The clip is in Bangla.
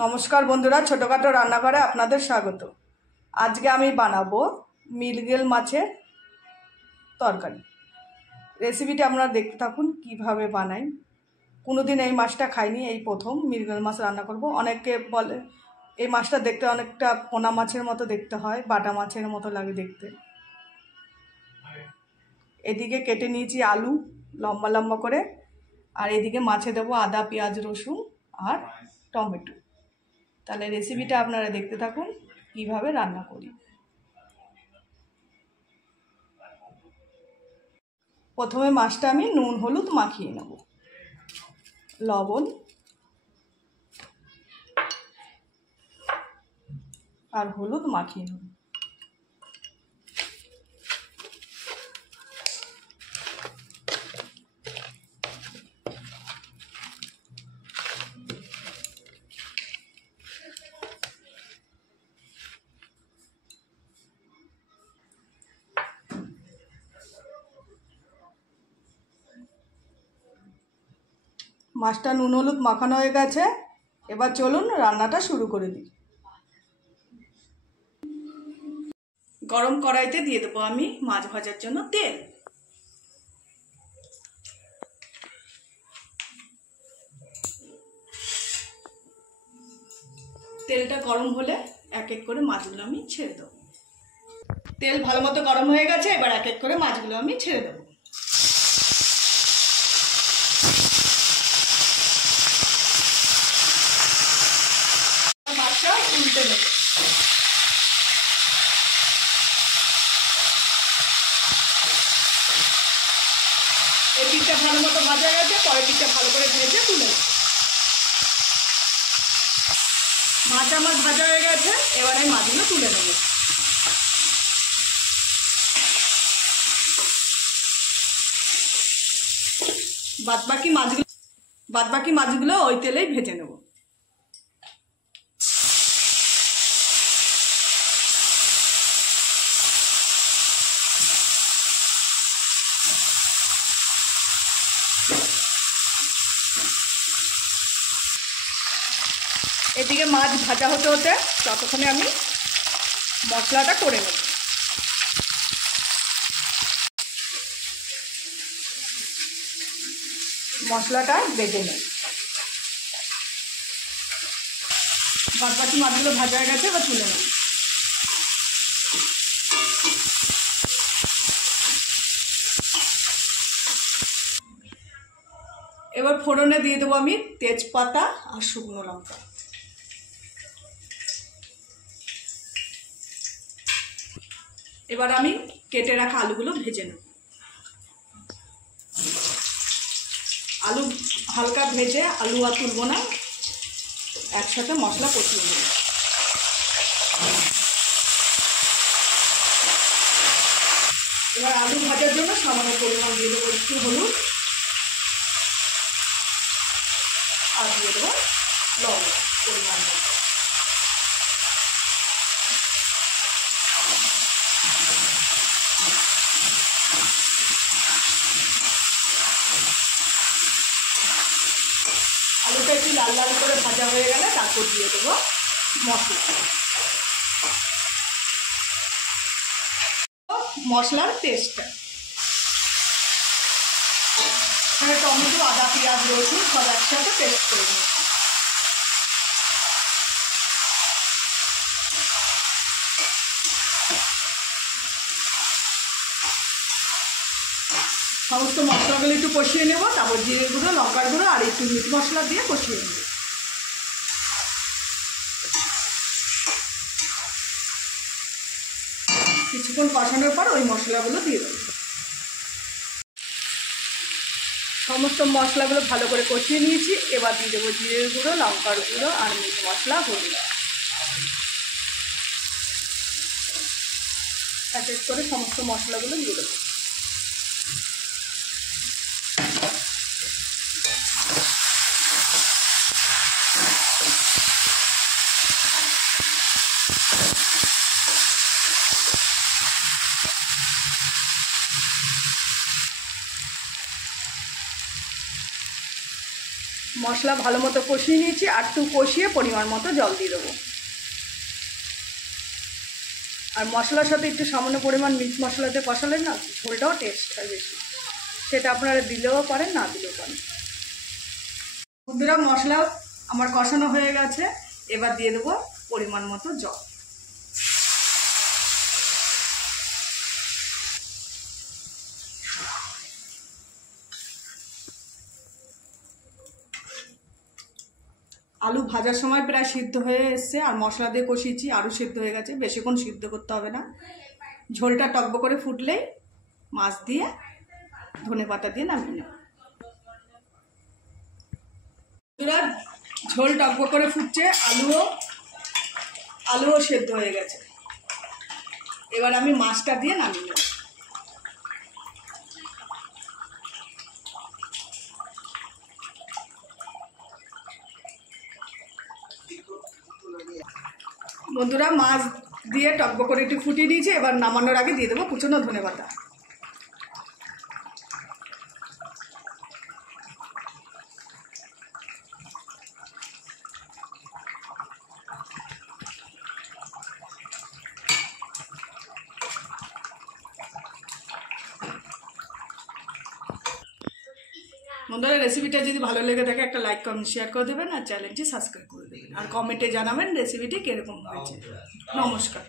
নমস্কার বন্ধুরা, ছোটখাটো রান্নাঘরে আপনাদের স্বাগত। আজকে আমি বানাবো মৃগেল মাছের তরকারি। রেসিপিটা আপনারা দেখতে থাকুন কিভাবে বানাই। কোনোদিন এই মাছটা খাইনি, এই প্রথম মৃগেল মাছ রান্না করব। অনেকে বলে এই মাছটা দেখতে অনেকটা পোনা মাছের মতো দেখতে হয়, বাটা মাছের মতো লাগে দেখতে। এদিকে কেটে নিয়েছি আলু লম্বা লম্বা করে, আর এদিকে মাছে দেবো আদা, পেঁয়াজ, রসুন আর টমেটো। তাহলে রেসিপিটা আপনারা দেখতে থাকুন কিভাবে রান্না করি। প্রথমে মাছটা আমি নুন হলুদ মাখিয়ে নেব, লবণ আর হলুদ মাখিয়ে নেব। মাছটা নুন হলুদ মাখানো হয়ে গেছে, এবার চলুন রান্নাটা শুরু করে দিই। গরম কড়াইতে দিয়ে দেবো আমি মাছ ভাজার জন্য তেল। তেলটা গরম হলে এক এক করে মাছগুলো আমি ছেড়ে দেবো। তেল ভালো মতো গরম হয়ে গেছে, এবার এক এক করে মাছগুলো আমি ছেড়ে দেবো। মাছটা উল্টে নেব। এই পিঠটা ভালো মতো ভাজা গেছে, পরের পিঠটা ভালো করে ভেজে তুলে নেব। মাছ আমার ভাজা হয়ে গেছে, এবার আমি মাছগুলো তুলে নেব। বাদবাকি মাছগুলো ওই তেলেই ভেজে নেব। এদিকে মাছ ভাজা হতে হতে ততক্ষণে আমি মশলাটা করে নেব। মশলাটা বেটে নেব। বাদবাকি মাছগুলো ভাজা হয়ে গেছে, এবার তুলে নেব। এবার ফোড়নে দিয়ে দেবো আমি তেজপাতা আর শুকনো লঙ্কা। এবার আমি কেটে রাখা আলুগুলো ভেজে নেব। আলু হালকা ভেজে, আলু আর তুলবো না, একসাথে মশলা কষিয়ে নেব। এবার আলু ভাজার জন্য সামান্য পরিমাণ দিয়ে দেবো একটু হলুদ, আর দিয়ে দেবো লবণ পরিমাণ মতো। আলুটা একটু লাল লাল করে ভাজা হয়ে গেলে তারপর দিয়ে দেবো মশলার পেস্টটা। এখানে টমেটো, আদা, পেঁয়াজ, রসুন সব একসাথে পেস্ট করে দিই। সমস্ত মশলাগুলো একটু কষিয়ে নেব, তারপর জিরে গুঁড়ো, লঙ্কার গুঁড়ো আর একটু মিট মশলা দিয়ে কষিয়ে নেব। কিছুক্ষণ কষানোর পর ওই মশলাগুলো দিয়ে দেবো। সমস্ত মশলাগুলো ভালো করে কষিয়ে নিয়েছি, এবার দিয়ে দেবো জিরে গুঁড়ো, লঙ্কার গুঁড়ো আর মিট মশলা, হলুদ। এক এক করে সমস্ত মশলাগুলো দিয়ে দেবো। মশলা ভালো মতো কষিয়ে নিয়েছি, আর একটু কষিয়ে পরিমাণ মতো জল দিয়ে দেবো। আর মশলার সাথে একটু সামান্য পরিমাণ মিট মশলাতে কষালে না ঝোলটাও টেস্ট হয় বেশি, সেটা আপনারা দিলেও পারেন, না দিলেও পারেন। বন্ধুরা, মশলা আমার কষানো হয়ে গেছে, এবার দিয়ে দেবো পরিমাণ মতো জল। আলু ভাজার সময় প্রায় সিদ্ধ হয়ে এসছে, আর মশলা দিয়ে কষিয়েছি আরও সিদ্ধ হয়ে গেছে, বেশিক্ষণ সিদ্ধ করতে হবে না। ঝোলটা টকবক করে ফুটলেই মাছ দিয়ে ধনেপাতা দিয়ে নামিয়ে নেব। ঝোল টকবক করে ফুটছে, আলুও সেদ্ধ হয়ে গেছে, এবার আমি মাছটা দিয়ে নামিয়ে নেব। বন্ধুরা, মাছ দিয়ে টকবক করে একটু ফুটিয়ে দিয়েছি, এবার নামানোর আগে দিয়ে দেবো কুচনো ধনেপাতা। বন্ধুরা, রেসিপিটা যদি ভালো লেগে থাকে একটা লাইক কমেন্ট শেয়ার করে দেবেন, আর চ্যানেলটি সাবস্ক্রাইব করে দেবেন, আর কমেন্টে জানাবেন রেসিপিটি কীরকম হয়েছে। নমস্কার।